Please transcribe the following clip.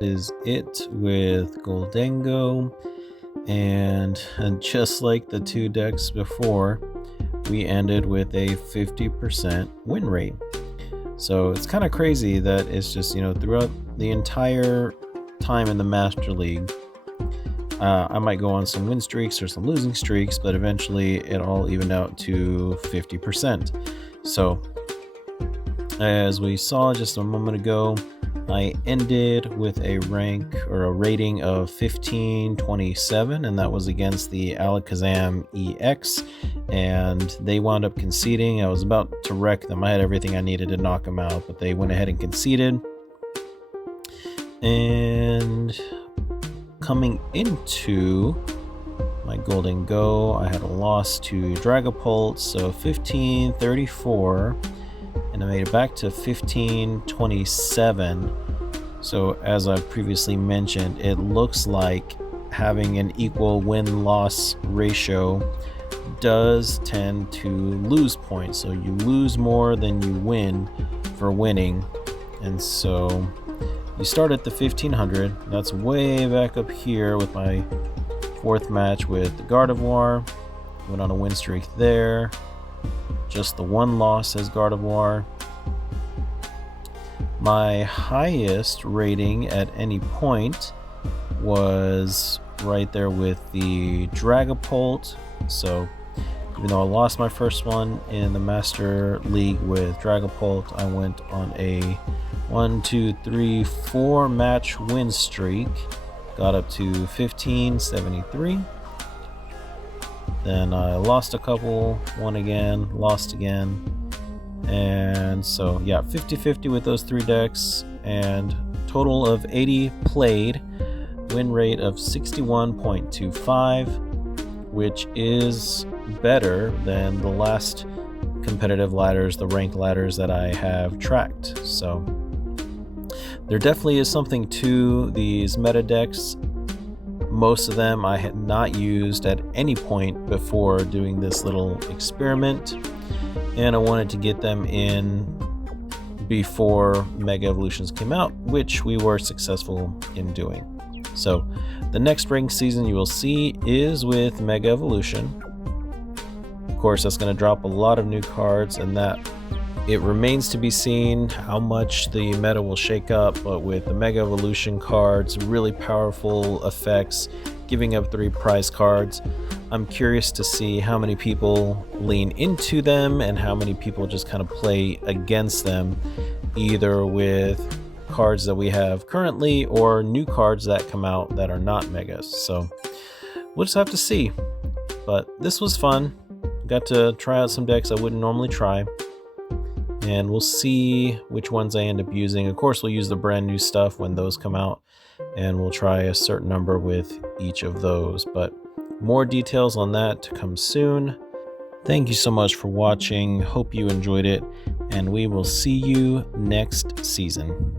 Is it with Gholdengo, and just like the two decks before, we ended with a 50% win rate. So it's kind of crazy that it's just, throughout the entire time in the Master League, I might go on some win streaks or some losing streaks, but eventually it all evened out to 50%. So as we saw just a moment ago, I ended with a rank or a rating of 1527, and that was against the Alakazam EX, and they wound up conceding. I was about to wreck them. I had everything I needed to knock them out, but they went ahead and conceded. And coming into my Gholdengo, I had a loss to Dragapult, so 1534. And I made it back to 1527. So as I previously mentioned, it looks like having an equal win-loss ratio does tend to lose points. So you lose more than you win for winning. And so you start at the 1500. That's way back up here with my fourth match with the Gardevoir. Went on a win streak there. Just the one loss as Gardevoir. My highest rating at any point was right there with the Dragapult. So even though I lost my first one in the Master League with Dragapult, I went on a 4 match win streak. Got up to 1573. Then I lost a couple, won again, lost again. And so, yeah, 50-50 with those three decks, and total of 80 played, win rate of 61.25, which is better than the last competitive ladders, the rank ladders that I have tracked. So there definitely is something to these meta decks. Most of them I had not used at any point before doing this little experiment, and I wanted to get them in before Mega Evolutions came out, which we were successful in doing. So the next rank season you will see is with Mega Evolution. Of course, that's going to drop a lot of new cards, and that it remains to be seen how much the meta will shake up, but with the Mega Evolution cards, really powerful effects, giving up 3 prize cards, I'm curious to see how many people lean into them and how many people just kind of play against them, either with cards that we have currently or new cards that come out that are not Megas. So we'll just have to see. But this was fun. Got to try out some decks I wouldn't normally try. And we'll see which ones I end up using. Of course, we'll use the brand new stuff when those come out, and we'll try a certain number with each of those. But more details on that to come soon. Thank you so much for watching. Hope you enjoyed it, and we will see you next season.